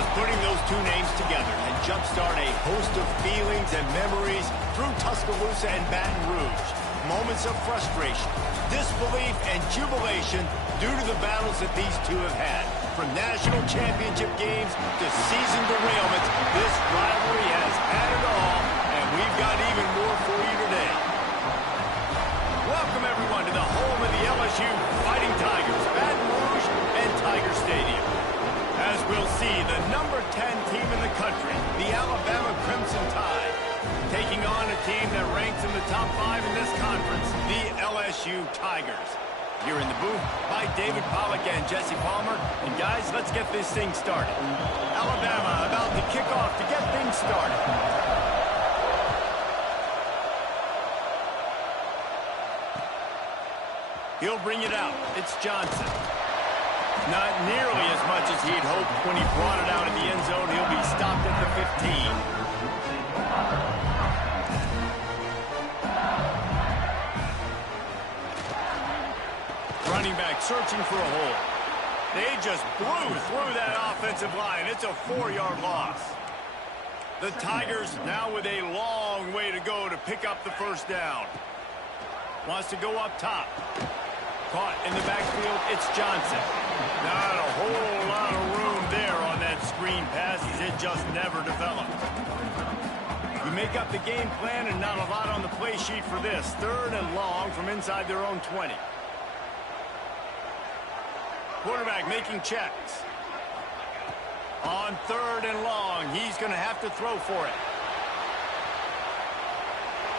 Just putting those two names together and jumpstart a host of feelings and memories through Tuscaloosa and Baton Rouge. Moments of frustration, disbelief, and jubilation due to the battles that these two have had. From national championship games to season derailments, this rivalry has had it all, and we've got even more for you today. Welcome, everyone, to the home of the LSU Fighting Tigers, Baton Rouge and Tiger Stadium. As we'll see, the number 10 team in the country, the Alabama Crimson Tide, taking on a team that ranks in the top 5 in this conference, the LSU Tigers. Here in the booth by David Pollack and Jesse Palmer. And guys, let's get this thing started. Alabama about to kick off to get things started. He'll bring it out. It's Johnson. Not nearly as much as he'd hoped when he brought it out in the end zone. He'll be stopped at the 15. Running back searching for a hole. They just blew through that offensive line. It's a 4-yard loss. The Tigers now with a long way to go to pick up the first down. Wants to go up top. Caught in the backfield, it's Johnson. Not a whole lot of room there on that screen pass as it just never developed. We make up the game plan and not a lot on the play sheet for this. 3rd and long from inside their own 20. Quarterback making checks. On 3rd and long, he's going to have to throw for it.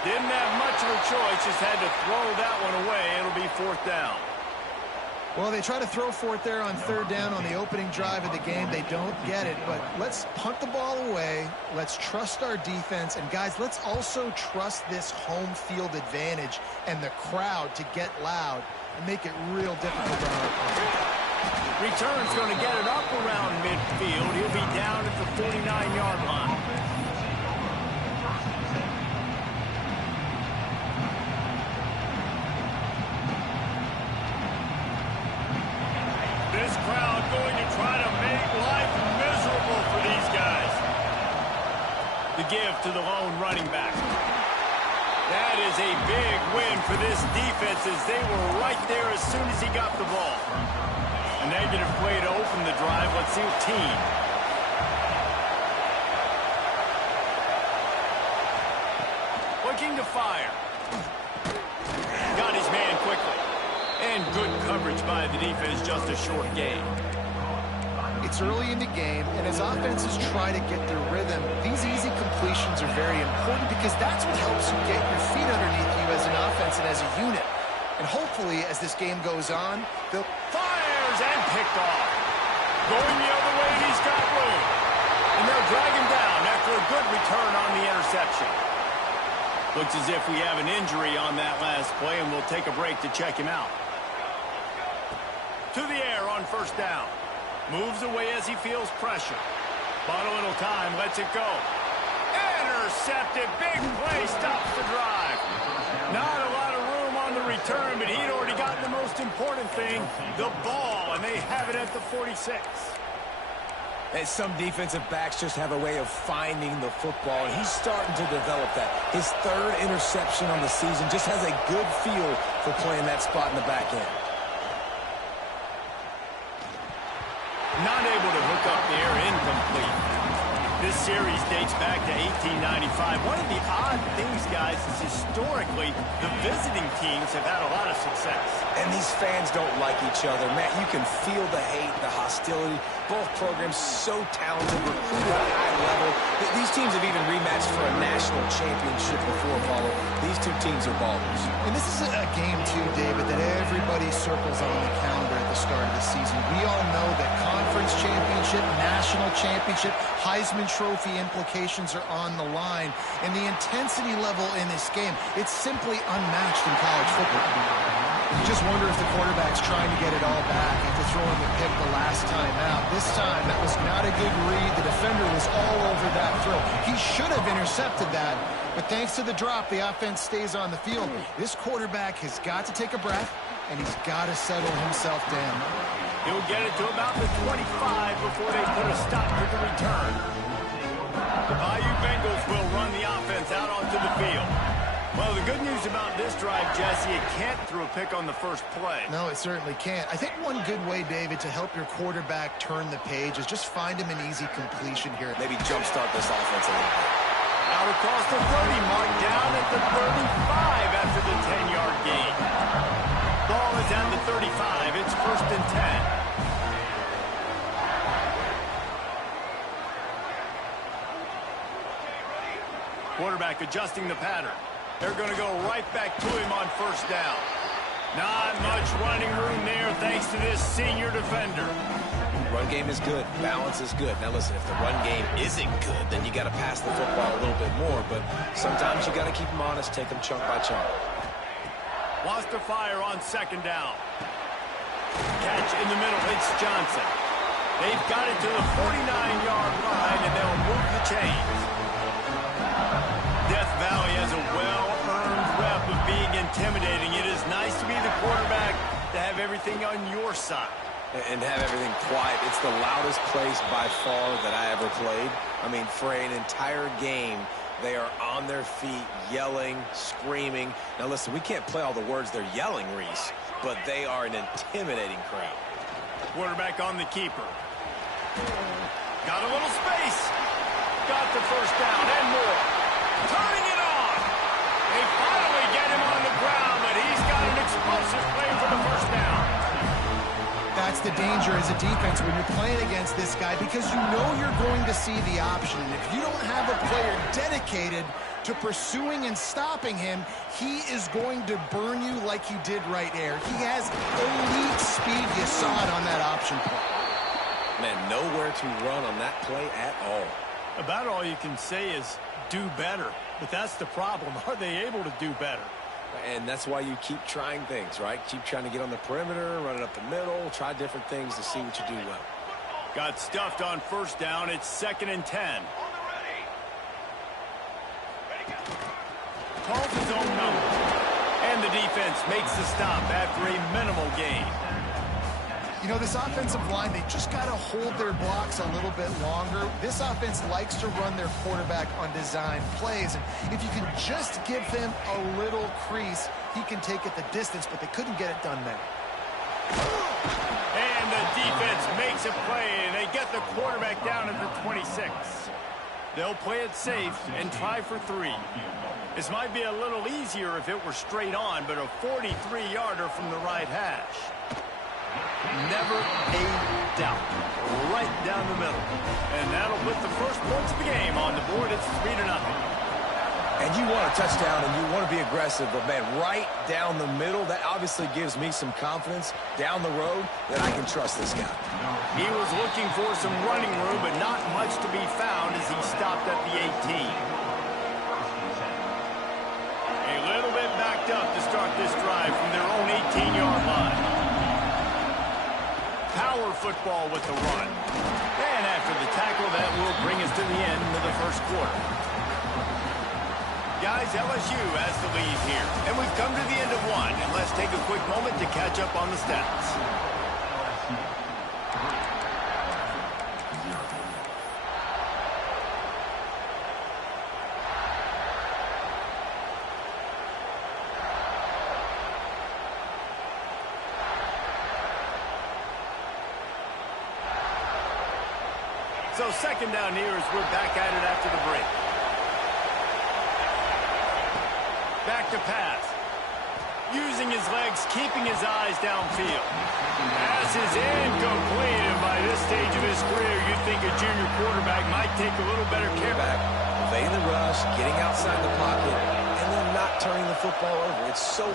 Didn't have much of a choice, just had to throw that one away. It'll be 4th down. Well, they try to throw for it there on 3rd down on the opening drive of the game. They don't get it, but let's punt the ball away. Let's trust our defense. And, guys, let's also trust this home field advantage and the crowd to get loud and make it real difficult on our opponent. Return's going to get it up around midfield. He'll be down at the 49-yard line. This crowd going to try to make life miserable for these guys. The give to the lone running back. That is a big win for this defense as they were right there as soon as he got the ball. A negative play to open the drive. Let's see the team. Looking to fire. Got his man quickly. And good coverage by the defense, just a short game. It's early in the game, and as offenses try to get their rhythm, these easy completions are very important because that's what helps you get your feet underneath you as an offense and as a unit. And hopefully, as this game goes on, they'll... Fires and picked off. Going the other way, and he's got room. And they'll drag him down after a good return on the interception. Looks as if we have an injury on that last play, and we'll take a break to check him out. To the air on 1st down. Moves away as he feels pressure. Bought a little time, lets it go. Intercepted, big play, stops the drive. Not a lot of room on the return, but he'd already gotten the most important thing, the ball, and they have it at the 46. And some defensive backs just have a way of finding the football, and he's starting to develop that. His 3rd interception on the season, just has a good feel for playing that spot in the back end. Not able to hook up there, incomplete. This series dates back to 1895. One of the odd things, guys, is historically the visiting teams have had a lot of success. And these fans don't like each other. Matt, you can feel the hate, the hostility. Both programs so talented, recruited at a high level. These teams have even rematched for a national championship before, Paulo. These two teams are ballers. And this is a game, too, David, that everybody circles on the calendar at the start of the season. We all know that conference championship, national championship, Heisman Trophy implications are on the line. And the intensity level in this game, it's simply unmatched in college football. You just wonder if the quarterback's trying to get it all back after throwing the pick the last time out. This time, that was not a good read. The defender was all over that throw. He should have intercepted that, but thanks to the drop, the offense stays on the field. This quarterback has got to take a breath, and he's got to settle himself down. He'll get it to about the 25 before they put a stop to the return. The Bayou Bengals will run the offense out onto the field. Well, the good news about this drive, Jesse, it can't throw a pick on the first play. No, it certainly can't. I think one good way, David, to help your quarterback turn the page is just find him an easy completion here. Maybe jumpstart this offense a little bit. Out across the 30, marked down at the 35 after the 10-yard gain. Ball is at the 35. It's 1st and 10. Quarterback adjusting the pattern. They're going to go right back to him on 1st down. Not much running room there thanks to this senior defender. Run game is good. Balance is good. Now listen, if the run game isn't good, then you got to pass the football a little bit more. But sometimes you got to keep them honest, take them chunk by chunk. Wants to fire on 2nd down. Catch in the middle. It's Johnson. They've got it to the 49-yard line, and they'll move the chains. Death Valley has a well-earned rep of being intimidating. It is nice to be the quarterback, to have everything on your side. And have everything quiet. It's the loudest place by far that I ever played. I mean, for an entire game, they are on their feet, yelling, screaming. Now, listen, we can't play all the words they're yelling, Reese, but they are an intimidating crowd. Quarterback on the keeper. Got a little space. Got the 1st down and more. Turning it on. They finally get him on the ground, but he's got an explosive play for the 1st down. That's the danger as a defense when you're playing against this guy, because you know you're going to see the option. And if you don't have a player dedicated to pursuing and stopping him, he is going to burn you like he did right there. He has elite speed. You saw it on that option play. Man, nowhere to run on that play at all. About all you can say is do better. But that's the problem. Are they able to do better? And that's why you keep trying things, right? Keep trying to get on the perimeter, run it up the middle, try different things to see what you do well. Got stuffed on 1st down. It's 2nd and 10. Calls his own number. And the defense makes the stop after a minimal gain. You know, this offensive line, they just got to hold their blocks a little bit longer. This offense likes to run their quarterback on design plays. And if you can just give him a little crease, he can take it the distance, but they couldn't get it done there. And the defense makes a play, and they get the quarterback down at the 26. They'll play it safe and try for 3. This might be a little easier if it were straight on, but a 43-yarder from the right hash. Never a doubt. Right down the middle. And that'll put the first points of the game on the board. It's 3-0. And you want a touchdown and you want to be aggressive, but man, right down the middle, that obviously gives me some confidence down the road that I can trust this guy. He was looking for some running room, but not much to be found as he stopped at the 18. A little bit backed up to start this drive from their own 18-yard line. Power football with the run. And after the tackle, that will bring us to the end of the 1st quarter. Guys, LSU has the lead here. And we've come to the end of 1. And let's take a quick moment to catch up on the stats. So 2nd down here as we're back at it after the break. Back to pass. Using his legs, keeping his eyes downfield. Pass is incomplete, and by this stage of his career, you'd think a junior quarterback might take a little better care of it. Evading the rush, getting outside the pocket, and then not turning the football over. It's so